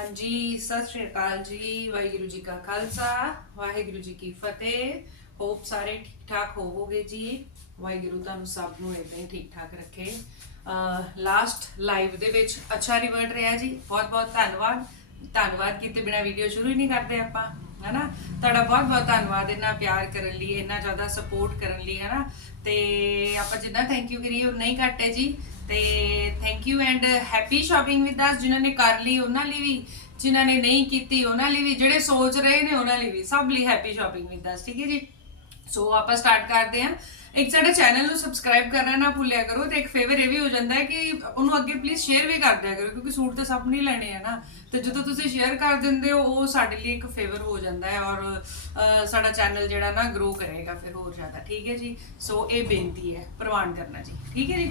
ਹਾਂਜੀ, ਸਤਿ ਸ਼੍ਰੀ ਅਕਾਲ ਜੀ, ਵਾਹਿਗੁਰੂ ਜੀ ਕਾ ਖਾਲਸਾ, ਵਾਹਿਗੁਰੂ ਜੀ ਕੀ ਫਤਿਹ। ਹੋਪ ਸਾਰੇ ਠੀਕ ਠਾਕ ਹੋਵੋਗੇ ਜੀ। ਵਾਹਿਗੁਰੂ ਤੁਹਾਨੂੰ ਸਭ ਨੂੰ ਇਦਾਂ ਹੀ ਠੀਕ ਠਾਕ ਰੱਖੇ ਲਾਸਟ ਲਾਈਵ ਦੇ ਵਿੱਚ ਅੱਛਾ ਰਿਵਰਟ ਰਿਹਾ ਜੀ। ਬਹੁਤ ਬਹੁਤ ਧੰਨਵਾਦ। ਧੰਨਵਾਦ ਕੀਤੇ ਬਿਨਾ ਵੀਡੀਓ ਸ਼ੁਰੂ ਹੀ ਨਹੀਂ ਕਰਦੇ ਆਪਾਂ, ਹੈਨਾ? ਤੁਹਾਡਾ ਬਹੁਤ ਬਹੁਤ ਧੰਨਵਾਦ ਇੰਨਾ ਪਿਆਰ ਕਰਨ ਲਈ, ਇੰਨਾ ਜ਼ਿਆਦਾ ਸਪੋਰਟ ਕਰਨ ਲਈ, ਹੈਨਾ? ਤੇ ਆਪਾਂ ਜਿੰਨਾ ਥੈਂਕ ਯੂ ਕਰੀਏ ਉਹ ਨਹੀਂ ਘਟੇ ਜੀ। ਤੇ thank you and happy shopping with us ਜਿਨ੍ਹਾਂ ਨੇ ਕਰ ਲਈ, ਉਹਨਾਂ ਲਈ ਵੀ, ਜਿਨ੍ਹਾਂ ਨੇ ਨਹੀਂ ਕੀਤੀ, ਉਹਨਾਂ ਲਈ ਵੀ, ਜਿਹੜੇ ਸੋਚ ਰਹੇ ਨੇ, ਉਹਨਾਂ ਲਈ ਵੀ, ਸਭ ਲਈ ਹੈਪੀ ਸ਼ਾਪਿੰਗ ਵਿਦ ਅਸ ਠੀਕ ਹੈ ਜੀ? ਸੋ ਆਪਾਂ ਸਟਾਰਟ ਕਰਦੇ ਹਾਂ। ਇੱਕ ਸਾਡੇ ਚੈਨਲ ਨੂੰ ਸਬਸਕ੍ਰਾਈਬ ਕਰਨਾ ਨਾ ਭੁੱਲਿਆ ਕਰੋ ਤੇ ਇੱਕ ਫੇਵਰ ਇਹ ਵੀ ਹੋ ਜਾਂਦਾ ਹੈ ਕਿ ਉਹਨੂੰ ਅੱਗੇ ਪਲੀਜ਼ ਸ਼ੇਅਰ ਵੀ ਕਰ ਦਿਆ ਕਰੋ, ਕਿਉਂਕਿ ਸੂਟ ਤਾਂ ਸਭ ਨਹੀਂ ਲੈਣੇ ਆ ਨਾ। ਤੇ ਜਦੋਂ ਤੁਸੀਂ ਸ਼ੇਅਰ ਕਰ ਦਿੰਦੇ ਹੋ, ਉਹ ਸਾਡੇ ਲਈ ਇੱਕ ਫੇਵਰ ਹੋ ਜਾਂਦਾ ਹੈ ਔਰ ਸਾਡਾ ਚੈਨਲ ਜਿਹੜਾ ਨਾ ਗਰੋ ਕਰੇਗਾ ਫਿਰ ਹੋਰ ਜ਼ਿਆਦਾ, ਠੀਕ ਹੈ ਜੀ? ਸੋ ਇਹ ਬੇਨਤੀ ਹੈ, ਪ੍ਰਵਾਨ ਕਰਨਾ ਜੀ, ਠੀਕ ਹੈ ਜੀ?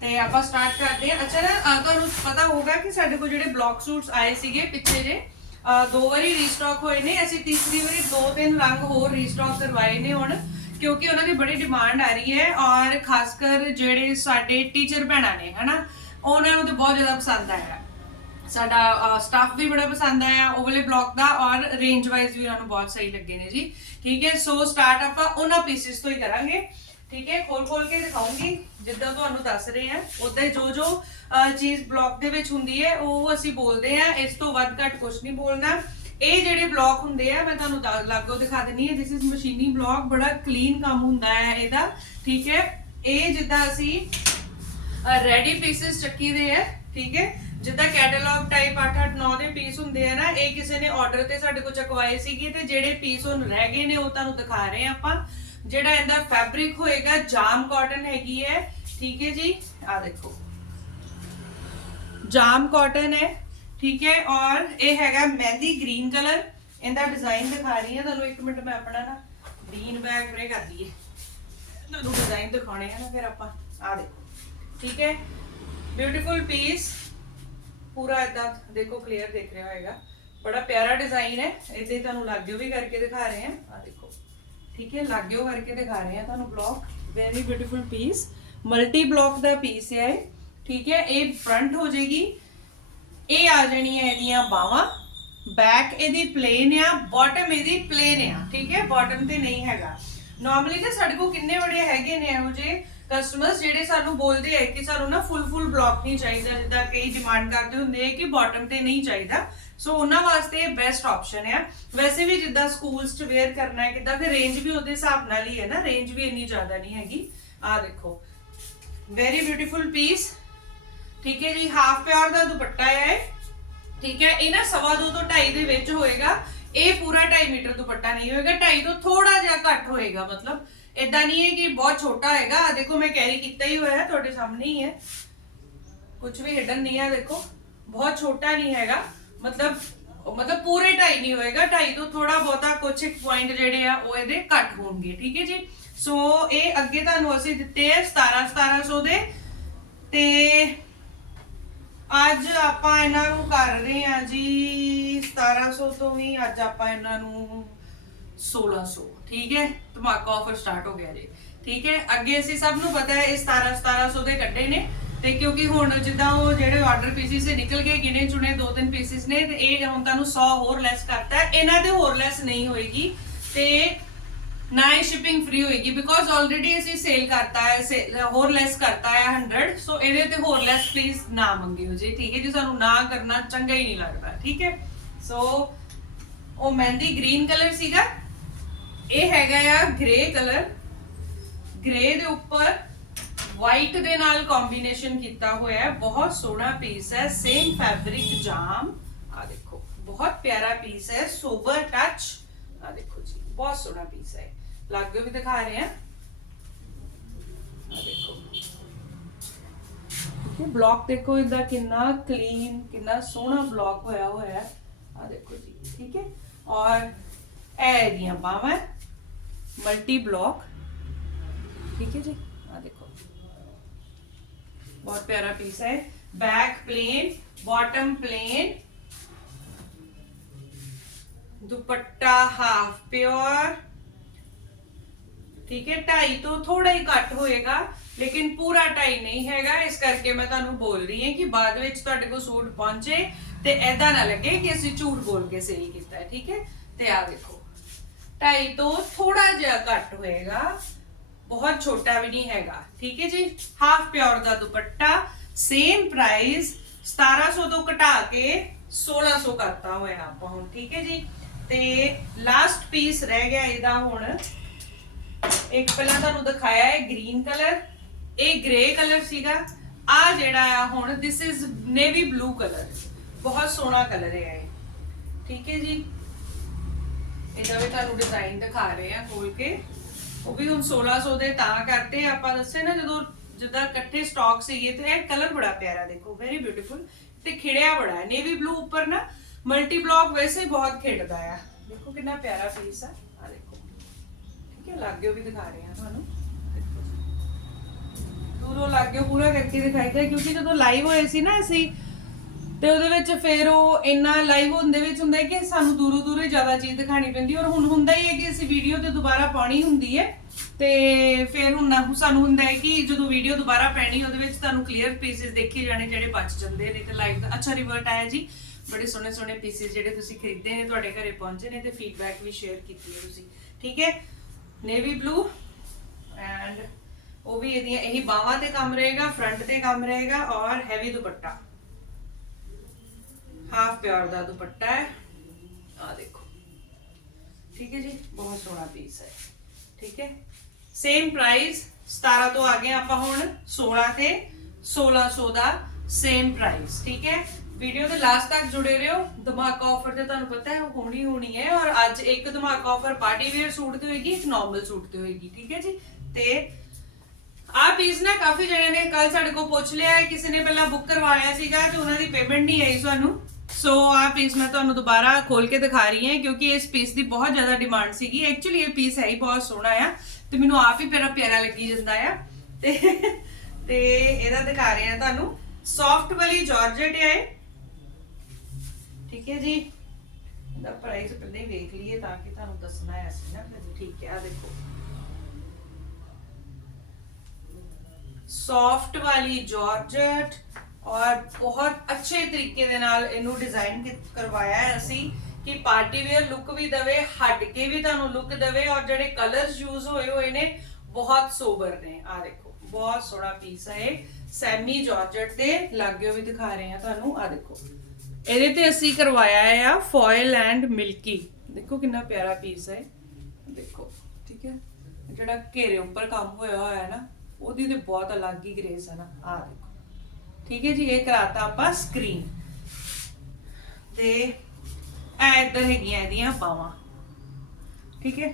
ਤੇ ਆਪਾਂ ਸਟਾਰਟ ਕਰਦੇ ਹਾਂ। ਅੱਛਾ ਨਾ ਤੁਹਾਨੂੰ ਪਤਾ ਹੋਗਾ ਕਿ ਸਾਡੇ ਕੋਲ ਜਿਹੜੇ ਬਲੌਕ ਸੂਟਸ ਆਏ ਸੀਗੇ ਪਿੱਛੇ ਜੇ ਦੋ ਵਾਰੀ ਰੀਸਟਾਕ ਹੋਏ ਨੇ, ਅਸੀਂ ਤੀਸਰੀ ਵਾਰੀ ਦੋ ਤਿੰਨ ਰੰਗ ਹੋਰ ਰੀਸਟਾਕ ਕਰਵਾਏ ਨੇ ਹੁਣ। ਕਿਉਂਕਿ ਉਹਨਾਂ ਦੀ ਬੜੀ ਡਿਮਾਂਡ ਆ ਰਹੀ ਹੈ ਔਰ ਖਾਸ ਕਰ ਜਿਹੜੇ ਸਾਡੇ ਟੀਚਰ ਭੈਣਾਂ ਨੇ, ਹਨਾ, ਉਹਨਾਂ ਨੂੰ ਤੇ ਬਹੁਤ ਜ਼ਿਆਦਾ ਪਸੰਦ ਆਇਆ। ਸਾਡਾ ਸਟਾਫ ਵੀ ਬੜਾ ਪਸੰਦ ਆਇਆ, ਉਹ ਵਾਲੇ ਬਲੌਕ ਦਾ ਔਰ ਰੇਂਜ ਵਾਈਜ਼ ਵੀ ਉਹਨਾਂ ਨੂੰ ਬਹੁਤ ਸਹੀ ਲੱਗੇ ਨੇ ਜੀ। ਠੀਕ ਹੈ ਸੋ ਸਟਾਰਟ ਆਪਾਂ ਉਹਨਾਂ ਪੀਸਿਸ ਤੋਂ ਹੀ ਕਰਾਂਗੇ। ਠੀਕ ਹੈ ਖੋਲ ਖੋਲ ਕੇ ਦਿਖਾਉਂਗੀ, ਜਿੱਦਾਂ ਤੁਹਾਨੂੰ ਦੱਸ ਰਹੇ ਆ ਉਦਾਂ ਹੀ ਜੋ ਜੋ ਚੀਜ਼ ਬਲੌਕ ਦੇ ਵਿੱਚ ਹੁੰਦੀ ਹੈ, ਉਹ ਅਸੀਂ ਬੋਲਦੇ ਆ ਇਸ ਤੋਂ ਵੱਧ ਘੱਟ ਕੁਝ ਨਹੀਂ ਬੋਲਣਾ। ਇਹ ਜਿਹੜੇ ਬਲੌਕ ਹੁੰਦੇ ਆ, ਮੈਂ ਤੁਹਾਨੂੰ ਦਾ- ਲਾਗੋ ਦਿਖਾ ਦਿੰਨੀ ਹੈ ਥਿਸ ਇਜ਼ ਮਸ਼ੀਨੀ ਬਲੌਕ ਬੜਾ ਕਲੀਨ ਕੰਮ ਹੁੰਦਾ ਹੈ ਇਹਦਾ, ਠੀਕ ਹੈ? ਇਹ ਜਿੱਦਾਂ ਅਸੀਂ ਰੈਡੀ ਪੀਸਸ ਚੱਕੀ ਦੇ ਆ, ਠੀਕ ਹੈ? ਜਿੱਦਾਂ ਕੈਟਲੌਗ ਟਾਈਪ 8 8 9 ਦੇ ਪੀਸ ਹੁੰਦੇ ਆ ਨਾ, ਇਹ ਕਿਸੇ ਨੇ ਆਰਡਰ ਤੇ ਸਾਡੇ ਕੋਲ ਚਕਵਾਏ ਸੀਗੇ ਤੇ ਜਿਹੜੇ ਪੀਸ ਹੁਣ ਰਹਿ ਗਏ ਨੇ, ਉਹ ਤੁਹਾਨੂੰ ਦਿਖਾ ਰਹੇ ਆ ਆਪਾਂ। ਜਿਹੜਾ ਇਹਦਾ ਫੈਬਰਿਕ ਹੋਏਗਾ, ਜਾਮ ਕਾਟਨ ਹੈਗੀ ਹੈ, ਠੀਕ ਹੈ ਜੀ? ਆ ਦੇਖੋ। ਜਾਮ ਕਾਟਨ ਹੈ। ਠੀਕ ਹੈ, ਔਰ ਇਹ ਹੈਗਾ ਮਹਿੰਦੀ ਗ੍ਰੀਨ ਕਲਰ। ਇਹਦਾ ਡਿਜ਼ਾਈਨ ਦਿਖਾ ਰਹੀ ਹਾਂ। ਤੁਹਾਨੂੰ ਇੱਕ ਮਿੰਟ ਮੈਂ ਆਪਣਾ ਨਾ ਬੀਨ ਬੈਗ ਬਰੇ ਕਰ ਲਈਏ ਤੁਹਾਨੂੰ ਡਿਜ਼ਾਈਨ ਦਿਖਾਉਣੇ ਆ ਨਾ, ਫਿਰ ਆਪਾਂ ਆ ਦੇਖੋ। ਠੀਕ ਹੈ ਬਿਊਟੀਫੁਲ ਪੀਸ ਪੂਰਾ ਇਦਾਂ ਦੇਖੋ ਕਲੀਅਰ ਦਿਖ ਰਿਹਾ ਹੋਏਗਾ। ਬੜਾ ਪਿਆਰਾ ਡਿਜ਼ਾਈਨ ਹੈ। ਇਹਦੇ ਤੁਹਾਨੂੰ ਲਾਗਿਓ ਵੀ ਕਰਕੇ ਦਿਖਾ ਰਹੇ ਹਾਂ। ਆ ਦੇਖੋ। ਠੀਕ ਹੈ, ਲਾਗਿਓ ਕਰਕੇ ਦਿਖਾ ਰਹੇ ਆ ਤੁਹਾਨੂੰ block very beautiful piece multi block ਦਾ ਪੀਸ ਹੈ ਠੀਕ ਹੈ, ਇਹ ਫਰੰਟ ਹੋ ਜਾਏਗੀ। ਇਹ ਆ ਜਾਣੀਆਂ ਇਹਦੀਆਂ ਬਾਹਾਂ। ਬੈਕ ਇਹਦੀ ਪਲੇਨ ਆ ਬਾਟਮ ਇਹਦੀ ਪਲੇਨ ਆ। ਠੀਕ ਹੈ? ਬਾਟਮ ਤੇ ਨਹੀਂ ਹੈਗਾ। ਨਾਰਮਲੀ ਤਾਂ ਸਾਡੇ ਕੋਲ ਕਿੰਨੇ ਬੜੇ ਹੈਗੇ ਨੇ ਇਹੋ ਜਿਹੇ ਕਸਟਮਰਸ ਜਿਹੜੇ ਸਾਨੂੰ ਬੋਲਦੇ ਆ ਕਿ ਸਾਨੂੰ ਨਾ ਫੁੱਲ ਫੁੱਲ ਬਲੌਕ ਨਹੀਂ ਚਾਹੀਦਾ, ਜਿੱਦਾਂ ਕਈ ਡਿਮਾਂਡ ਕਰਦੇ ਹੁੰਦੇ ਆ ਕਿ ਬਾਟਮ ਤੇ ਨਹੀਂ ਚਾਹੀਦਾ। ਸੋ ਉਹਨਾਂ ਵਾਸਤੇ ਇਹ ਬੈਸਟ ਆਪਸ਼ਨ ਆ। ਵੈਸੇ ਵੀ ਜਿੱਦਾਂ ਸਕੂਲਸ ਚ ਵੇਅਰ ਕਰਨਾ ਹੈ, ਕਿਦਾਂ ਫਿਰ ਰੇਂਜ ਵੀ ਉਹਦੇ ਹਿਸਾਬ ਨਾਲ ਹੀ ਹੈ ਨਾ। ਰੇਂਜ ਵੀ ਇੰਨੀ ਜ਼ਿਆਦਾ ਨਹੀਂ ਹੈਗੀ। ਆ ਦੇਖੋ। ਵੈਰੀ ਬਿਊਟੀਫੁਲ ਪੀਸ ਠੀਕ ਹੈ ਜੀ ਹਾਫ ਪਿਓਰ ਦਾ ਦੁਪੱਟਾ ਹੈ ਇਹ। ਠੀਕ ਹੈ ਇਹ ਨਾ ਸਵਾ ਦੋ ਤੋਂ 2.5 ਦੇ ਵਿੱਚ ਹੋਏਗਾ ਇਹ ਪੂਰਾ 2.5 ਮੀਟਰ ਦੁਪੱਟਾ ਨਹੀਂ ਹੋਏਗਾ 2.5 ਤੋਂ ਥੋੜਾ ਜਿਹਾ ਘੱਟ ਹੋਏਗਾ ਮਤਲਬ ਇਦਾਂ ਨਹੀਂ ਹੈ ਕਿ ਬਹੁਤ ਛੋਟਾ ਹੈਗਾ ਆਹ ਦੇਖੋ ਮੈਂ ਕੈਰੀ ਕੀਤਾ ਹੀ ਹੋਇਆ ਹੈ ਤੁਹਾਡੇ ਸਾਹਮਣੇ ਹੀ ਹੈ ਕੁਝ ਵੀ ਹਿਡਨ ਨਹੀਂ ਹੈ ਦੇਖੋ ਬਹੁਤ ਛੋਟਾ ਨਹੀਂ ਹੈਗਾ ਮਤਲਬ ਮਤਲਬ ਪੂਰੇ 2.5 ਨਹੀਂ ਹੋਏਗਾ 2.5 ਤੋਂ ਥੋੜਾ ਬਹੁਤਾ ਕੁਝ ਇੱਕ ਪੁਆਇੰਟ ਜਿਹੜੇ ਆ ਉਹ ਇਹਦੇ ਘੱਟ ਹੋਣਗੇ ਠੀਕ ਹੈ ਜੀ ਸੋ ਇਹ ਅੱਗੇ ਤੁਹਾਨੂੰ ਅਸੀਂ ਦਿੱਤੇ ਆ 17 1700 ਦੇ ਤੇ ਅੱਜ ਆਪਾਂ ਇਹਨਾਂ ਨੂੰ ਕਰ ਰਹੇ ਹਾਂ ਜੀ 1700 ਤੋਂ ਵੀ ਅੱਜ ਆਪਾਂ ਇਹਨਾਂ ਨੂੰ 1600 ਠੀਕ ਹੈ? ਧਮਾਕਾ ਆਫਰ ਸਟਾਰਟ ਹੋ ਗਿਆ ਜੀ। ਠੀਕ ਹੈ? ਅੱਗੇ ਅਸੀਂ ਸਭ ਨੂੰ ਪਤਾ ਹੈ, ਇਹ 17 1700 ਦੇ ਕੱਢੇ ਨੇ। ਤੇ ਕਿਉਂਕਿ ਹੁਣ ਜਿੱਦਾਂ ਉਹ ਜਿਹੜੇ ਆਰਡਰ ਪੀਸਿਸ ਸੇ ਨਿਕਲ ਗਏ, ਗਿਣੇ ਚੁਣੇ ਦੋ ਤਿੰਨ ਪੀਸਿਸ ਨੇ, ਤੇ ਇਹ ਹੁਣ ਤੁਹਾਨੂੰ 100 ਹੋਰ ਲੈਸ ਕਰਤਾ ਇਹਨਾਂ ਤੇ ਹੋਰ ਲੈਸ ਨਹੀਂ ਹੋਏਗੀ। ਤੇ ਨਾ ਇਹ ਸ਼ਿਪਿੰਗ ਫ੍ਰੀ ਹੋਏਗੀ ਬਿਕੋਜ਼ ਆਲਰੇਡੀ ਅਸੀਂ ਸੇਲ ਕਰਤਾ ਹੈ ਹੋਰ ਲੈਸ ਕਰਤਾ ਹੈ 100 ਸੋ ਇਹਦੇ ਤੇ ਹੋਰ ਲੈਸ ਪਲੀਜ਼ ਨਾ ਮੰਗਿਓ ਜੀ ਠੀਕ ਹੈ ਜੀ ਸਾਨੂੰ ਨਾ ਕਰਨਾ ਚੰਗਾ ਹੀ ਨਹੀਂ ਲੱਗਦਾ ਠੀਕ ਹੈ ਸੋ ਉਹ ਮਹਿੰਦੀ ਗ੍ਰੀਨ ਕਲਰ ਸੀਗਾ ਇਹ ਹੈਗਾ ਆ ਗ੍ਰੇ ਕਲਰ ਗ੍ਰੇ ਦੇ ਉੱਪਰ ਵਾਈਟ ਦੇ ਨਾਲ ਕੰਬੀਨੇਸ਼ਨ ਕੀਤਾ ਹੋਇਆ ਹੈ ਬਹੁਤ ਸੋਹਣਾ ਪੀਸ ਹੈ ਸੇਮ ਫੈਬਰਿਕ ਜਾਮ ਆ ਦੇਖੋ ਬਹੁਤ ਪਿਆਰਾ ਪੀਸ ਹੈ ਸੋਬਰ ਟੱਚ ਆ ਦੇਖੋ ਜੀ ਬਹੁਤ ਸੋਹਣਾ ਪੀਸ ਹੈ ਲਾਗੇ ਵੀ ਦਿਖਾ ਰਹੇ ਆ ਆ ਦੇਖੋ ਇਹ ਬਲੌਕ ਦੇਖੋ ਇਹਦਾ ਕਿੰਨਾ ਕਲੀਨ ਕਿੰਨਾ ਸੋਹਣਾ ਬਲੌਕ ਹੋਇਆ ਹੋਇਆ ਹੈ ਆ ਦੇਖੋ ਜੀ ਠੀਕ ਹੈ ਔਰ ਇਹ ਇਹਦੀਆਂ ਬਾਹਾਂ ਮਲਟੀ ਬਲੌਕ ਠੀਕ ਹੈ ਜੀ ਆ ਦੇਖੋ ਬਹੁਤ ਪਿਆਰਾ ਪੀਸ ਹੈ बैक प्लेन बॉटम प्लेन ਦੁਪੱਟਾ ਹਾਫ ਪਿਓਰ ਠੀਕ ਹੈ 2.5 ਤੋਂ ਥੋੜਾ ਹੀ ਘੱਟ ਹੋਏਗਾ, ਲੇਕਿਨ ਪੂਰਾ 2.5 ਨਹੀਂ ਹੈਗਾ, ਇਸ ਕਰਕੇ ਮੈਂ ਤੁਹਾਨੂੰ ਬੋਲ ਰਹੀ ਹਾਂ ਕਿ ਬਾਅਦ ਵਿੱਚ ਤੁਹਾਡੇ ਕੋਲ ਸੂਟ ਪਹੁੰਚੇ ਤੇ ਐਦਾਂ ਨਾ ਲੱਗੇ ਕਿ ਅਸੀਂ ਝੂਠ ਬੋਲ ਕੇ ਸੇਲ ਕੀਤਾ ਹੈ, ਠੀਕ ਹੈ? ਤੇ ਆ ਦੇਖੋ ਢਾਈ ਤੋਂ ਥੋੜਾ ਜਿਹਾ ਘੱਟ ਹੋਏਗਾ, ਬਹੁਤ ਛੋਟਾ ਵੀ ਨਹੀਂ ਹੈਗਾ, ਠੀਕ ਹੈ ਜੀ? ਹਾਫ ਪਿਓਰ ਦਾ ਦੁਪੱਟਾ ਸੇਮ ਪ੍ਰਾਈਸ 1700 ਤੋਂ ਘਟਾ ਕੇ 1600 ਕਰਤਾ ਹੋਇਆ ਆਪਾਂ ਹੁਣ, ਠੀਕ ਹੈ ਜੀ? ਤੇ ਲਾਸਟ ਪੀਸ ਰਹਿ ਗਿਆ ਇਹਦਾ ਹੁਣ ਇੱਕ ਪਹਿਲਾਂ ਤੁਹਾਨੂੰ ਦਿਖਾਇਆ ਹੈ ਗ੍ਰੀਨ ਕਲਰ, ਇਹ ਗ੍ਰੇ ਕਲਰ ਸੀਗਾ। ਆ ਜਿਹੜਾ ਆ ਹੁਣ this is navy blue colour. ਬਹੁਤ ਸੋਹਣਾ ਕਲਰ ਹੈ ਇਹ। ਠੀਕ ਹੈ ਜੀ? ਇਹਦਾ ਵੀ ਤੁਹਾਨੂੰ ਡਿਜ਼ਾਈਨ ਦਿਖਾ ਰਹੇ ਆ ਖੋਲ ਕੇ। ਉਹ ਵੀ ਹੁਣ 1600 ਦੇ ਤਾਂ ਕਰਤੇ ਆਪਾਂ ਦੱਸੇ ਨਾ, ਜਦੋਂ ਜਿੱਦਾਂ ਇਕੱਠੇ ਸਟਾਕ ਸੀਗੇ ਤੇ ਇਹ ਕਲਰ ਬੜਾ ਪਿਆਰਾ ਦੇਖੋ ਵੈਰੀ ਬਿਊਟੀਫੁਲ ਤੇ ਖਿੜਿਆ ਬੜਾ ਹੈ। ਨੇਵੀ ਬਲੂ ਉੱਪਰ ਨਾ ਮਲਟੀ ਬਲੌਕ ਵੈਸੇ ਬਹੁਤ ਖਿੜਦਾ ਆ। ਦੇਖੋ ਕਿੰਨਾ ਪਿਆਰਾ ਪੀਸ ਆ। ਠੀਕ ਹੈ ਲਾਗੇ ਵੀ ਦਿਖਾ ਰਹੇ ਆ ਤੁਹਾਨੂੰ। ਦੂਰੋਂ ਲਾਗੇ ਪੂਰਾ ਕਰਕੇ ਦਿਖਾਈਦਾ ਕਿਉਂਕਿ ਜਦੋਂ ਲਾਈਵ ਹੋਏ ਸੀ ਨਾ ਅਸੀਂ, ਤੇ ਉਹਦੇ ਵਿੱਚ ਫਿਰ ਉਹ ਇੰਨਾ ਲਾਈਵ ਹੁੰਦੇ ਵਿੱਚ ਹੁੰਦਾ ਕਿ ਸਾਨੂੰ ਦੂਰੋਂ ਦੂਰੋਂ ਹੀ ਜ਼ਿਆਦਾ ਚੀਜ਼ ਦਿਖਾਣੀ ਪੈਂਦੀ ਔਰ ਹੁਣ ਹੁੰਦਾ ਹੀ ਹੈ ਕਿ ਅਸੀਂ ਵੀਡੀਓ ਤੇ ਦੁਬਾਰਾ ਪਾਣੀ ਹੁੰਦੀ ਹੈ। ਤੇ ਫਿਰ ਹੁਣ ਨਾ- ਸਾਨੂੰ ਹੁੰਦਾ ਹੈ ਕਿ ਜਦੋਂ ਵੀਡੀਓ ਦੁਬਾਰਾ ਪੈਣੀ, ਉਹਦੇ ਵਿੱਚ ਤੁਹਾਨੂੰ ਕਲੀਅਰ ਪੀਸਿਸ ਦੇਖੇ ਜਾਣੇ ਜਿਹੜੇ ਬਚ ਜਾਂਦੇ ਨੇ ਤੇ ਲਾਈਵ ਦਾ। ਅੱਛਾ ਰਿਵਰਟ ਆਇਆ ਜੀ। ਬੜੇ ਸੋਹਣੇ ਸੋਹਣੇ ਪੀਸਿਸ ਜਿਹੜੇ ਤੁਸੀਂ ਖਰੀਦੇ ਨੇ, ਤੁਹਾਡੇ ਘਰੇ ਪਹੁੰਚੇ ਨੇ ਤੇ ਫੀਡਬੈਕ ਵੀ ਸ਼ੇਅਰ ਕੀਤੀ ਹੈ ਤੁਸੀਂ। ਠੀਕ ਹੈ? ਨੇਵੀ ਬਲੂ ਐਂਡ ਉਹ ਵੀ ਇਹਦੀਆਂ, ਇਹੀ ਬਾਹਾਂ ਤੇ ਕੰਮ ਰਹੇਗਾ ਫਰੰਟ ਤੇ ਕੰਮ ਰਹੇਗਾ ਔਰ ਹੈਵੀ ਦੁਪੱਟਾ। ਹਾਫ ਪਿਓਰ ਦਾ ਦੁਪੱਟਾ ਹੈ। ਆ ਦੇਖੋ। ਠੀਕ ਹੈ ਜੀ? ਬਹੁਤ ਸੋਹਣਾ ਪੀਸ ਹੈ। ਠੀਕ ਹੈ? ਸੇਮ ਪ੍ਰਾਈਸ 17 ਤੋਂ ਆ ਗਏ ਆਪਾਂ ਹੁਣ 16 ਤੇ 1600 ਦਾ ਸੇਮ ਪ੍ਰਾਈਸ ਠੀਕ ਹੈ? ਵੀਡੀਓ ਦੇ ਲਾਸਟ ਤੱਕ ਜੁੜੇ ਰਹੋ। ਧਮਾਕਾ ਆਫਰ ਤੇ ਤੁਹਾਨੂੰ ਪਤਾ ਹੈ, ਹੋਣੀ ਹੋਣੀ ਹੈ ਔਰ ਅੱਜ ਇੱਕ ਧਮਾਕਾ ਆਫਰ ਪਾਰਟੀ ਵੇਅਰ ਸੂਟ ਤੇ ਹੋਏਗੀ, ਇੱਕ ਨਾਰਮਲ ਸੂਟ ਤੇ ਹੋਏਗੀ, ਠੀਕ ਹੈ ਜੀ? ਤੇ ਆ ਪੀਸ ਨਾ ਕਾਫੀ ਜਣਿਆਂ ਨੇ ਕੱਲ ਸਾਡੇ ਕੋਲ ਪੁੱਛ ਲਿਆ ਹੈ, ਕਿਸੇ ਨੇ ਪਹਿਲਾਂ ਬੁੱਕ ਕਰਵਾਇਆ ਸੀਗਾ ਤੇ ਉਹਨਾਂ ਦੀ ਪੇਮੈਂਟ ਨਹੀਂ ਆਈ ਸਾਨੂੰ। ਸੋ ਆ ਪੀਸ ਮੈਂ ਤੁਹਾਨੂੰ ਦੁਬਾਰਾ ਖੋਲ ਕੇ ਦਿਖਾ ਰਹੀ ਹਾਂ, ਕਿਉਂਕਿ ਇਸ ਪੀਸ ਦੀ ਬਹੁਤ ਜ਼ਿਆਦਾ ਡਿਮਾਂਡ ਸੀਗੀ। ਐਕਚੁਅਲੀ ਇਹ ਪੀਸ ਹੈ ਹੀ, ਬਹੁਤ ਸੋਹਣਾ ਆ ਤੇ ਮੈਨੂੰ ਆਪ ਹੀ ਪਿਆਰਾ ਪਿਆਰਾ ਲੱਗੀ ਜਾਂਦਾ ਆ। ਤੇ ਤੇ ਇਹਦਾ ਦਿਖਾ ਰਹੇ ਆ ਤੁਹਾਨੂੰ। ਸੌਫਟ ਵਾਲੀ ਜਾਰਜਟ ਹੈ ਠੀਕ ਹੈ ਜੀ? ਇਹਦਾ ਪ੍ਰਾਈਸ ਪਹਿਲਾਂ ਹੀ ਵੇਖ ਲਈਏ ਤਾਂ ਕਿ ਤੁਹਾਨੂੰ ਦੱਸਣਾ ਹੈ ਅਸੀਂ ਨਾ ਫਿਰ। ਠੀਕ ਹੈ ਆ ਦੇਖੋ। ਸੌਫਟ ਵਾਲੀ ਜਾਰਜਟ ਔਰ ਬਹੁਤ ਅੱਛੇ ਤਰੀਕੇ ਦੇ ਨਾਲ ਇਹਨੂੰ ਡਿਜ਼ਾਈਨ ਕਰਵਾਇਆ ਹੈ ਅਸੀਂ ਕਿ ਪਾਰਟੀ ਵੇਅਰ ਲੁੱਕ ਵੀ ਦਵੇ, ਹਟ ਕੇ ਵੀ ਤੁਹਾਨੂੰ ਲੁੱਕ ਦਵੇ ਔਰ ਜਿਹੜੇ ਕਲਰਸ ਯੂਜ਼ ਹੋਏ ਹੋਏ ਨੇ, ਬਹੁਤ ਸੋਬਰ ਨੇ। ਆ ਦੇਖੋ, ਬਹੁਤ ਸੋਹਣਾ ਪੀਸ ਹੈ ਇਹ। ਸੈਮੀ ਜਾਰਜਟ ਤੇ ਲਾਗਿਓ ਵੀ ਦਿਖਾ ਰਹੇ ਆ ਤੁਹਾਨੂੰ ਆ ਦੇਖੋ। ਇਹਦੇ ਤੇ ਅਸੀਂ ਕਰਵਾਇਆ ਆ ਫੋਇਲ ਐਂਡ ਮਿਲਕੀ। ਦੇਖੋ ਕਿੰਨਾ ਪਿਆਰਾ ਪੀਸ ਹੈ। ਦੇਖੋ, ਠੀਕ ਹੈ? ਜਿਹੜਾ ਘੇਰੇ ਉੱਪਰ ਕੰਮ ਹੋਇਆ ਹੋਇਆ ਹੈ ਨਾ, ਉਹਦੀ ਤੇ ਬਹੁਤ ਅਲੱਗ ਹੀ ਗ੍ਰੇਸ ਹੈ ਨਾ। ਆ ਦੇਖੋ। ਠੀਕ ਹੈ ਜੀ, ਇਹ ਕਰਾਤਾ ਆਪਾਂ ਸਕਰੀਨ ਤੇ ਐ ਇੱਧਰ ਹੈਗੀਆਂ ਇਹਦੀਆਂ ਬਾਵਾਂ ਠੀਕ ਹੈ?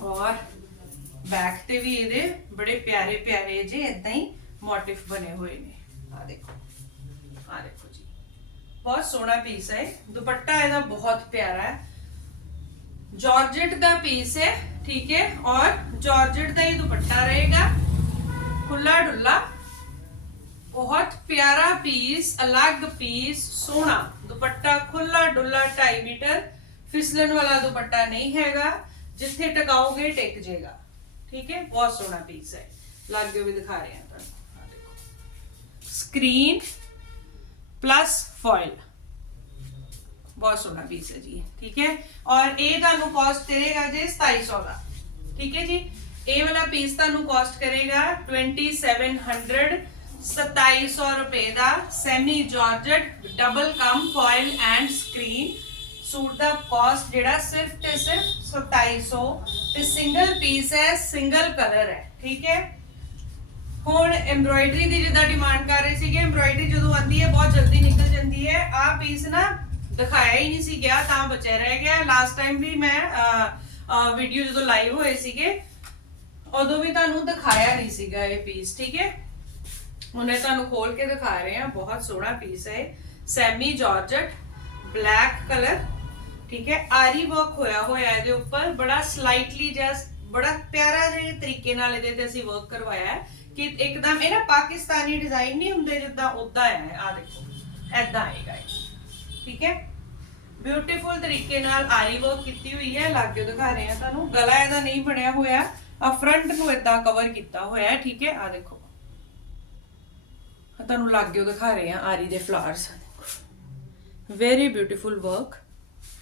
ਔਰ ਬੈਕ ਤੇ ਵੀ ਇਹਦੇ ਬੜੇ ਪਿਆਰੇ ਪਿਆਰੇ ਜੇ ਇਦਾਂ ਹੀ ਮੋਟਿਫ ਬਣੇ ਹੋਏ ਨੇ। ਆ ਦੇਖੋ। ਬਹੁਤ ਸੋਹਣਾ ਪੀਸ ਹੈ ਦੁਪੱਟਾ ਇਹਦਾ ਬਹੁਤ ਪਿਆਰਾ ਹੈ ਜਾਰਜਟ ਦਾ ਪੀਸ ਹੈ ਠੀਕ ਹੈ ਔਰ ਜਾਰਜਟ ਦਾ ਹੀ ਦੁਪੱਟਾ ਰਹੇਗਾ ਖੁੱਲਾ ਡੁੱਲਾ ਬਹੁਤ ਪਿਆਰਾ ਪੀਸ ਅਲੱਗ ਪੀਸ ਸੋਹਣਾ ਦੁਪੱਟਾ ਖੁੱਲਾ ਡੁੱਲਾ 2.5 ਮੀਟਰ ਫਿਸਲਣ ਵਾਲਾ ਦੁਪੱਟਾ ਨਹੀਂ ਹੈਗਾ ਜਿੱਥੇ ਟਿਕਾਓਗੇ ਟਿਕ ਜਾਏਗਾ ਠੀਕ ਹੈ ਬਹੁਤ ਸੋਹਣਾ ਪੀਸ ਹੈ ਲਾਗੇ ਵੀ ਦਿਖਾ ਰਹੇ ਹਾਂ ਤੁਹਾਨੂੰ ਆਹ ਦੇਖੋ ਸਕਰੀਨ ਪਲੱਸ ਫੋਇਲ ਬਹੁਤ ਸੋਹਣਾ ਪੀਸ ਹੈ ਜੀ ਠੀਕ ਹੈ ਔਰ ਇਹ ਤੁਹਾਨੂੰ ਕਾਸਟ ਕਰੇਗਾ ਜੀ 2700 ਦਾ ਠੀਕ ਹੈ ਜੀ ਇਹ ਵਾਲਾ ਪੀਸ ਤੁਹਾਨੂੰ ਕਾਸਟ ਕਰੇਗਾ 2700 2700 ਰੁਪਏ ਦਾ semi georgette double cum foil and screen suit the cost ਜਿਹੜਾ ਸਿਰਫ ਤੇ ਸਿਰਫ 2700 ਤੇ ਸਿੰਗਲ ਪੀਸ ਹੈ ਸਿੰਗਲ ਕਲਰ ਹੈ ਠੀਕ ਹੈ ਹੁਣ ਐਮਬ੍ਰੋਇਡਰੀ ਦੀ ਜਿੱਦਾਂ ਡਿਮਾਂਡ ਕਰ ਰਹੇ ਸੀਗੇ ਐਮਬ੍ਰੋਇਡਰੀ ਜਦੋਂ ਆਂਦੀ ਹੈ, ਬਹੁਤ ਜਲਦੀ ਨਿਕਲ ਜਾਂਦੀ ਹੈ। ਆਹ ਪੀਸ ਨਾ ਦਿਖਾਇਆ ਹੀ ਨਹੀਂ ਸੀ ਗਿਆ, ਤਾਂ ਬਚਿਆ ਰਹਿ ਗਿਆ। ਲਾਸਟ ਟਾਈਮ ਵੀ ਮੈਂ ਵੀਡੀਓ ਜਦੋਂ ਲਾਈਵ ਹੋਏ ਸੀਗੇ, ਉਦੋਂ ਵੀ ਤੁਹਾਨੂੰ ਦਿਖਾਇਆ ਨਹੀਂ ਸੀਗਾ ਇਹ ਪੀਸ ਠੀਕ ਹੈ? ਹੁਣ ਤੁਹਾਨੂੰ ਖੋਲ ਕੇ ਦਿਖਾ ਰਹੇ ਹਾਂ, ਬਹੁਤ ਸੋਹਣਾ ਪੀਸ ਹੈ ਸੈਮੀ ਜਾਰਜਟ ਬਲੈਕ ਕਲਰ ਠੀਕ ਹੈ? ਆਰੀ ਵਰਕ ਹੋਇਆ ਹੋਇਆ ਇਹਦੇ ਉੱਪਰ, ਬੜਾ ਸਲਾਈਟਲੀ ਜਸਟ ਬੜਾ ਪਿਆਰਾ ਜਿਹੇ ਤਰੀਕੇ ਨਾਲ ਇਹਦੇ ਤੇ ਅਸੀਂ ਵਰਕ ਕਰਵਾਇਆ ਹੈ। ਕਿ ਇੱਕਦਮ ਇਹ ਨਾ ਪਾਕਿਸਤਾਨੀ ਡਿਜ਼ਾਈਨ ਨਹੀਂ ਹੁੰਦੇ ਜਿੱਦਾਂ ਉਦਾਂ ਹੈ ਆ ਦੇਖੋ ਐਦਾਂ ਆਏਗਾ ਠੀਕ ਹੈ? ਬਿਊਟੀਫੁਲ ਤਰੀਕੇ ਨਾਲ ਆਰੀ ਵਰਕ ਕੀਤੀ ਹੋਈ ਹੈ, ਲਾਗੇ ਦਿਖਾ ਰਹੇ ਹਾਂ ਤੁਹਾਨੂੰ। ਗਲਾ ਇਹਦਾ ਨਹੀਂ ਬਣਿਆ ਹੋਇਆ ਆ ਫਰੰਟ ਨੂੰ ਇਦਾਂ ਕਵਰ ਕੀਤਾ ਹੋਇਆ ਹੈ, ਠੀਕ ਹੈ? ਆ ਦੇਖੋ। ਤੁਹਾਨੂੰ ਲਾਗੇ ਦਿਖਾ ਰਹੇ ਹਾਂ, ਆਰੀ ਦੇ ਫਲਾਵਰਸ ਵੈਰੀ ਬਿਊਟੀਫੁਲ ਵਰਕ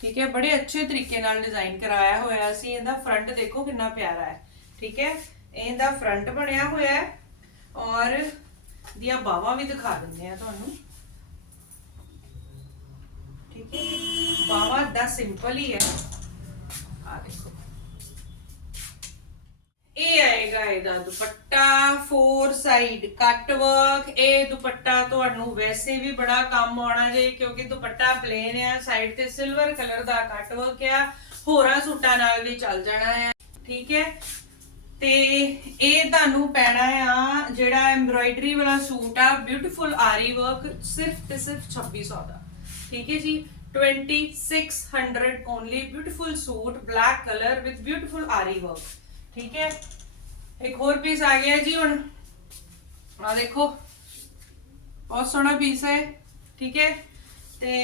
ਠੀਕ ਹੈ? ਬੜੇ ਅੱਛੇ ਤਰੀਕੇ ਨਾਲ ਡਿਜ਼ਾਈਨ ਕਰਾਇਆ ਹੋਇਆ ਸੀ ਇਹਦਾ ਫਰੰਟ ਦੇਖੋ ਕਿੰਨਾ ਪਿਆਰਾ ਹੈ, ਠੀਕ ਹੈ? ਇਹਦਾ ਫਰੰਟ ਬਣਿਆ ਹੋਇਆ ਹੈ। ਔਰ ਦੀਆਂ ਬਾਹਾਂ ਵੀ ਦਿਖਾ ਦਿੰਦੇ ਆ ਤੁਹਾਨੂੰ। ਠੀਕ ਹੈ? ਬਾਹਾਂ ਦਾ ਸਿੰਪਲ ਹੀ ਹੈ। ਆ ਦੇਖੋ। ਇਹ ਆਏਗਾ ਇਹਦਾ dupatta four side cut work ਇਹ ਦੁਪੱਟਾ ਤੁਹਾਨੂੰ ਵੈਸੇ ਵੀ ਬੜਾ ਕੰਮ ਆਉਣਾ ਜੇ, ਕਿਉਂਕਿ ਦੁਪੱਟਾ ਪਲੇਨ ਆ ਸਾਈਡ ਤੇ ਸਿਲਵਰ ਕਲਰ ਦਾ ਕੱਟ ਵਰਕ ਆ। ਹੋਰਾਂ ਸੂਟਾਂ ਨਾਲ ਵੀ ਚੱਲ ਜਾਣਾ ਹੈ ਠੀਕ ਹੈ? ਤੇ ਇਹ ਤੁਹਾਨੂੰ ਪੈਣਾ ਆ ਜਿਹੜਾ ਐਮਬ੍ਰਾਇਡਰੀ ਵਾਲਾ ਸੂਟ ਆ ਬਿਊਟੀਫੁਲ ਆਰੀ ਵਰਕ ਸਿਰਫ ਤੇ ਸਿਰਫ 2600 ਦਾ। ਠੀਕ ਹੈ ਜੀ? 2600 only beautiful suit black colour with beautiful aari work ਠੀਕ ਹੈ? ਇੱਕ ਹੋਰ ਪੀਸ ਆ ਗਿਆ ਜੀ ਹੁਣ। ਆ ਦੇਖੋ, ਬਹੁਤ ਸੋਹਣਾ ਪੀਸ ਹੈ। ਠੀਕ ਹੈ? ਤੇ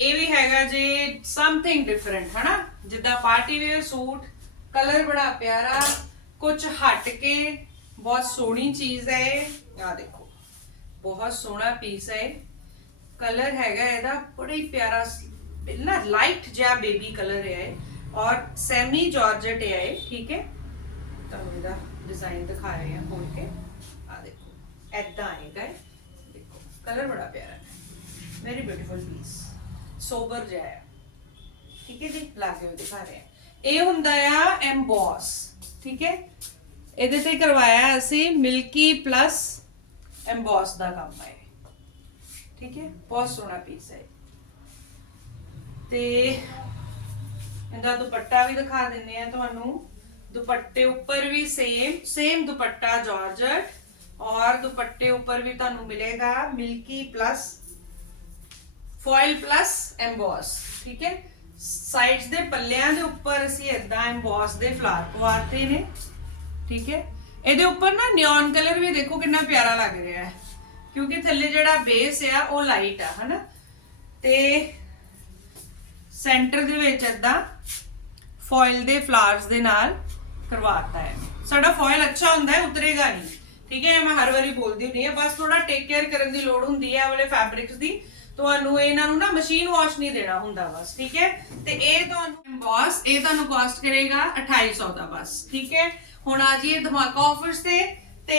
ਇਹ ਵੀ ਹੈਗਾ ਜੀ ਸਮਥਿੰਗ ਡਿਫਰੈਂਟ ਹਨਾ? ਜਿੱਦਾਂ ਪਾਰਟੀ ਵੇਅਰ ਸੂਟ ਕਲਰ ਬੜਾ ਪਿਆਰਾ ਕੁਝ ਹਟ ਕੇ, ਬਹੁਤ ਸੋਹਣੀ ਚੀਜ਼ ਹੈ ਇਹ। ਆ ਦੇਖੋ, ਬਹੁਤ ਸੋਹਣਾ ਪੀਸ ਹੈ ਕਲਰ ਹੈਗਾ ਇਹਦਾ, ਬੜਾ ਹੀ ਪਿਆਰਾ ਨਾ ਲਾਈਟ ਜਿਹਾ ਬੇਬੀ ਕਲਰ ਹੈ ਔਰ ਸੈਮੀ ਜਾਰਜਟ ਹੈ ਠੀਕ ਹੈ? ਤੁਹਾਨੂੰ ਇਹਦਾ ਡਿਜ਼ਾਈਨ ਦਿਖਾ ਰਹੇ ਹਾਂ ਖੋਲ ਕੇ। ਆ ਦੇਖੋ ਐਦਾਂ ਆਏਗਾ ਇਹ। ਦੇਖੋ, ਕਲਰ ਬੜਾ ਪਿਆਰਾ ਹੈ। ਵੈਰੀ ਬਿਊਟੀਫੁਲ ਪੀਸ ਸੋਬਰ ਜਿਹਾ ਹੈ। ਠੀਕ ਹੈ ਜੀ? ਲਾ ਕੇ ਵੀ ਦਿਖਾ ਰਹੇ ਹਾਂ। ਇਹ ਹੁੰਦਾ ਆ ਐਮਬੋਸ ਠੀਕ ਹੈ? ਇਹਦੇ ਤੇ ਕਰਵਾਇਆ ਅਸੀਂ ਮਿਲਕੀ ਪਲੱਸ ਐਮਬੋਸ ਦਾ ਕੰਮ ਹੈ। ਠੀਕ ਹੈ? ਬਹੁਤ ਸੋਹਣਾ ਪੀਸ ਹੈ ਤੇ ਇਹਦਾ ਦੁਪੱਟਾ ਵੀ ਦਿਖਾ ਦਿੰਨੇ ਆ ਤੁਹਾਨੂੰ। ਦੁਪੱਟੇ ਉੱਪਰ ਵੀ ਸੇਮ ਸੇਮ ਦੁਪੱਟਾ ਜਾਰਜਟ ਔਰ ਦੁਪੱਟੇ ਉੱਪਰ ਵੀ ਤੁਹਾਨੂੰ ਮਿਲੇਗਾ milky plus foil plus emboss ਠੀਕ ਹੈ? ਸਾਈਡਸ ਦੇ ਪੱਲਿਆਂ ਦੇ ਉੱਪਰ ਅਸੀਂ ਇਦਾਂ ਐਮਬੋਸ ਦੇ ਫਲਾਰ ਪਵਾਤੇ ਨੇ, ਠੀਕ ਹੈ? ਇਹਦੇ ਉੱਪਰ ਨਾ ਨਿਓਨ ਕਲਰ ਵੀ ਦੇਖੋ ਕਿੰਨਾ ਪਿਆਰਾ ਲੱਗ ਰਿਹਾ ਹੈ। ਕਿਉਂਕਿ ਥੱਲੇ ਜਿਹੜਾ ਬੇਸ ਆ, ਉਹ ਲਾਈਟ ਆ, ਹਨਾ? ਤੇ ਸੈਂਟਰ ਦੇ ਵਿੱਚ ਇਦਾਂ ਫੋਇਲ ਦੇ ਫਲਾਵਰਸ ਦੇ ਨਾਲ ਕਰਵਾਤਾ ਹੈ। ਸਾਡਾ ਫੋਇਲ ਅੱਛਾ ਹੁੰਦਾ ਹੈ, ਉਤਰੇਗਾ ਨਹੀਂ। ਠੀਕ ਹੈ ਮੈਂ ਹਰ ਵਾਰੀ ਬੋਲਦੀ ਹੁੰਦੀ ਹਾਂ, ਬਸ ਥੋੜਾ ਟੇਕ ਕੇਅਰ ਕਰਨ ਦੀ ਲੋੜ ਹੁੰਦੀ ਹੈ ਵਾਲੇ ਫੈਬਰਿਕਸ ਦੀ। ਤੁਹਾਨੂੰ ਇਹਨਾਂ ਨੂੰ ਨਾ ਮਸ਼ੀਨ ਵਾਸ਼ ਨਹੀਂ ਦੇਣਾ ਹੁੰਦਾ ਬਸ, ਠੀਕ ਹੈ? ਤੇ ਇਹ ਤੁਹਾਨੂੰ ਬਸ ਇਹ ਤੁਹਾਨੂੰ ਕਾਸਟ ਕਰੇਗਾ 2800 ਦਾ ਬਸ, ਠੀਕ ਹੈ? ਹੁਣ ਆ ਜੀ ਇਹ ਧਮਾਕਾ ਆਫਰਸ ਤੇ ਤੇ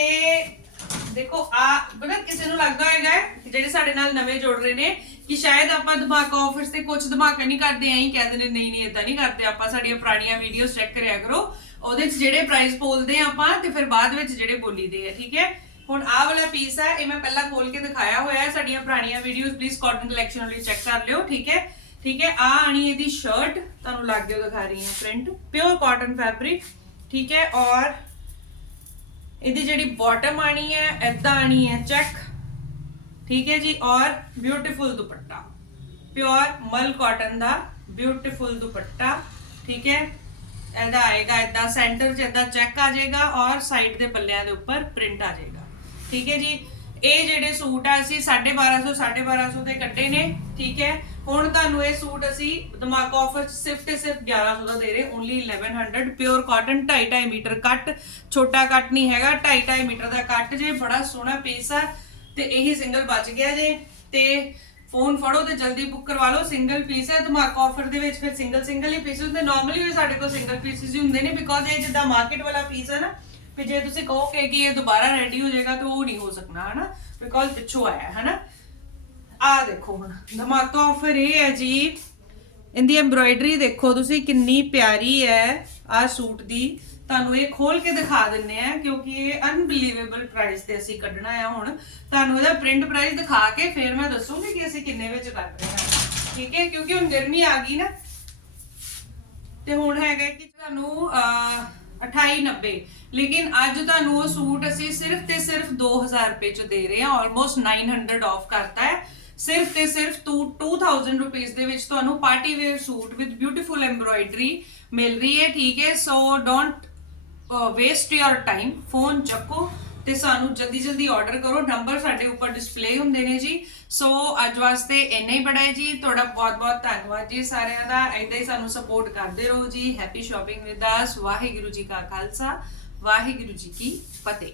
ਦੇਖੋ, ਆ ਬਣਾ ਕਿਸੇ ਨੂੰ ਲੱਗਦਾ ਹੋਏਗਾ ਜਿਹੜੇ ਸਾਡੇ ਨਾਲ ਨਵੇਂ ਜੁੜ ਰਹੇ ਨੇ ਕਿ ਸ਼ਾਇਦ ਆਪਾਂ ਧਮਾਕਾ ਆਫਰਸ ਤੇ ਕੁਝ ਧਮਾਕਾ ਨਹੀਂ ਕਰਦੇ, ਐਂ ਕਹਿੰਦੇ ਨੇ, ਨਹੀਂ ਨਹੀਂ ਇਦਾਂ ਨਹੀਂ ਕਰਦੇ, ਆਪਾਂ ਸਾਡੀਆਂ ਪੁਰਾਣੀਆਂ ਵੀਡੀਓਜ਼ ਚੈੱਕ ਕਰਿਆ ਕਰੋ। ਉਹਦੇ 'ਚ ਜਿਹੜੇ ਪ੍ਰਾਈਸ ਬੋਲਦੇ ਆ ਆਪਾਂ, ਤੇ ਫਿਰ ਬਾਅਦ ਵਿੱਚ ਜਿਹੜੇ ਬੋਲੀਦੇ ਆ, ਠੀਕ ਹੈ? ਹੁਣ ਆਹ ਵਾਲਾ ਪੀਸ ਹੈ, ਇਹ ਮੈਂ ਪਹਿਲਾਂ ਖੋਲ ਕੇ ਦਿਖਾਇਆ ਹੋਇਆ ਹੈ, ਸਾਡੀਆਂ ਪੁਰਾਣੀਆਂ ਵੀਡੀਓਜ਼ ਪਲੀਜ਼ ਕਾਟਨ ਕਲੈਕਸ਼ਨ ਵਾਲੀ ਚੈੱਕ ਕਰ ਲਿਓ, ਠੀਕ ਹੈ? ਠੀਕ ਹੈ ਆ ਆਣੀ ਇਹਦੀ ਸ਼ਰਟ ਤੁਹਾਨੂੰ ਲੱਗ ਗਿਓ ਦਿਖਾ ਰਹੀ ਹਾਂ ਪ੍ਰਿੰਟ ਪਿਓਰ ਕਾਟਨ ਫੈਬਰਿਕ ਠੀਕ ਹੈ, ਔਰ ਇਹਦੀ ਜਿਹੜੀ ਬਾਟਮ ਆਣੀ ਹੈ ਐਦਾਂ ਆਣੀ ਹੈ ਚੈੱਕ ਠੀਕ ਹੈ ਜੀ, ਔਰ beautiful dupatta pure mul cotton ਦਾ ਬਿਊਟੀਫੁਲ ਦੁਪੱਟਾ, ਠੀਕ ਹੈ? ਇਹਦਾ ਆਏਗਾ ਇਦਾਂ ਸੈਂਟਰ 'ਚ ਇਦਾਂ ਚੈੱਕ ਆ ਜਾਏਗਾ, ਔਰ ਸਾਈਡ ਦੇ ਪੱਲਿਆਂ ਦੇ ਉੱਪਰ ਪ੍ਰਿੰਟ ਆ ਜਾਏਗਾ। ਠੀਕ ਹੈ ਜੀ? ਇਹ ਜਿਹੜੇ ਸੂਟ ਆ ਅਸੀਂ 1250 1250 ਦੇ ਕੱਢੇ ਨੇ, ਠੀਕ ਹੈ? ਹੁਣ ਤੁਹਾਨੂੰ ਇਹ ਸੂਟ ਅਸੀਂ ਧਮਾਕਾ ਆਫਰ 'ਚ ਸਿਰਫ ਤੇ ਸਿਰਫ 1100 ਦਾ ਦੇ ਰਹੇ ਓਨਲੀ 1100 ਪਿਓਰ ਕਾਟਨ 2.5 ਮੀਟਰ ਕੱਟ, ਛੋਟਾ ਕੱਟ ਨਹੀਂ ਹੈਗਾ 2.5 ਮੀਟਰ ਦਾ ਕੱਟ ਜੇ, ਬੜਾ ਸੋਹਣਾ ਪੀਸ ਆ, ਤੇ ਇਹੀ ਸਿੰਗਲ ਬਚ ਗਿਆ ਜੇ, ਤੇ ਫੋਨ ਫੜੋ ਤੇ ਜਲਦੀ ਬੁੱਕ ਕਰਵਾ ਲਓ ਸਿੰਗਲ ਪੀਸ ਹੈ ਧਮਾਕਾ ਆਫਰ ਦੇ ਵਿੱਚ ਫਿਰ ਸਿੰਗਲ ਸਿੰਗਲ ਹੀ ਪੀਸ ਹੁੰਦੇ ਨਾਰਮਲੀ ਵੀ ਸਾਡੇ ਕੋਲ ਸਿੰਗਲ ਪੀਸਿਸ ਹੀ ਹੁੰਦੇ ਨੇ ਬਿਕੋਜ਼ ਇਹ ਜਿੱਦਾਂ ਮਾਰਕੀਟ ਵਾਲਾ ਪੀਸ ਹੈ ਨਾ ਵੀ ਜੇ ਤੁਸੀਂ ਕਹੋਗੇ ਕਿ ਇਹ ਦੁਬਾਰਾ ਰੈਡੀ ਹੋ ਜਾਏਗਾ, ਤਾਂ ਉਹ ਨਹੀਂ ਹੋ ਸਕਣਾ, ਹਨਾ? ਬਿਕੋਜ਼ ਪਿੱਛੋਂ ਆਇਆ, ਹਨਾ? ਆ ਦੇਖੋ ਹੁਣ ਧਮਾਕਾ ਆਫਰ ਇਹ ਹੈ ਜੀ, ਇਹਦੀ ਐਮਬ੍ਰੋਇਡਰੀ ਦੇਖੋ ਤੁਸੀਂ ਕਿੰਨੀ ਪਿਆਰੀ ਹੈ ਆ ਸੂਟ ਦੀ। ਤੁਹਾਨੂੰ ਇਹ ਖੋਲ ਕੇ ਦਿਖਾ ਦਿੰਨੇ ਆ, ਕਿਉਂਕਿ ਇਹ ਅਨਬਿਲੀਵੇਬਲ ਪ੍ਰਾਈਸ ਤੇ ਅਸੀਂ ਕੱਢਣਾ ਆ ਹੁਣ। ਤੁਹਾਨੂੰ ਇਹਦਾ ਪ੍ਰਿੰਟ ਪ੍ਰਾਈਸ ਦਿਖਾ ਕੇ ਫਿਰ ਮੈਂ ਦੱਸੂਗੀ ਕਿ ਅਸੀਂ ਕਿੰਨੇ ਵਿੱਚ ਕੱਢ ਰਹੇ ਹਾਂ। ਠੀਕ ਹੈ? ਕਿਉਂਕਿ ਹੁਣ ਗਰਮੀ ਆ ਗਈ ਨਾ। ਤੇ ਹੁਣ ਹੈਗਾ ਕਿ ਤੁਹਾਨੂੰ 2890 ਲੇਕਿਨ ਅੱਜ ਤੁਹਾਨੂੰ ਉਹ ਸੂਟ ਅਸੀਂ ਸਿਰਫ ਤੇ ਸਿਰਫ 2000 ਰੁਪਏ ਚ ਦੇ ਰਹੇ ਹਾਂ ਆਲਮੋਸਟ 900 ਆਫ ਕਰਤਾ ਹੈ। ਸਿਰਫ ਤੇ ਸਿਰਫ 2000 ਰੁਪਏ ਦੇ ਵਿੱਚ ਤੁਹਾਨੂੰ party wear suit with beautiful embroidery ਮਿਲ ਰਹੀ ਹੈ, ਠੀਕ ਹੈ। So don't waste your time phone ਚੱਕੋ। ਤੇ ਸਾਨੂੰ ਜਲਦੀ ਜਲਦੀ ਆਰਡਰ ਕਰੋ। ਨੰਬਰ ਸਾਡੇ ਉੱਪਰ ਡਿਸਪਲੇ ਹੁੰਦੇ ਨੇ ਜੀ। ਸੋ ਅੱਜ ਵਾਸਤੇ ਇੰਨਾ ਹੀ ਬੜਾ ਹੈ ਜੀ। ਤੁਹਾਡਾ ਬਹੁਤ ਬਹੁਤ ਧੰਨਵਾਦ ਜੀ ਸਾਰਿਆਂ ਦਾ। ਏਦਾਂ ਹੀ ਸਾਨੂੰ ਸਪੋਰਟ ਕਰਦੇ ਰਹੋ ਜੀ। Happy shopping with us Waheguru ji ਕਾ ਖਾਲਸਾ। ਵਾਹਿਗੁਰੂ ਜੀ ਕੀ ਫਤਿਹ।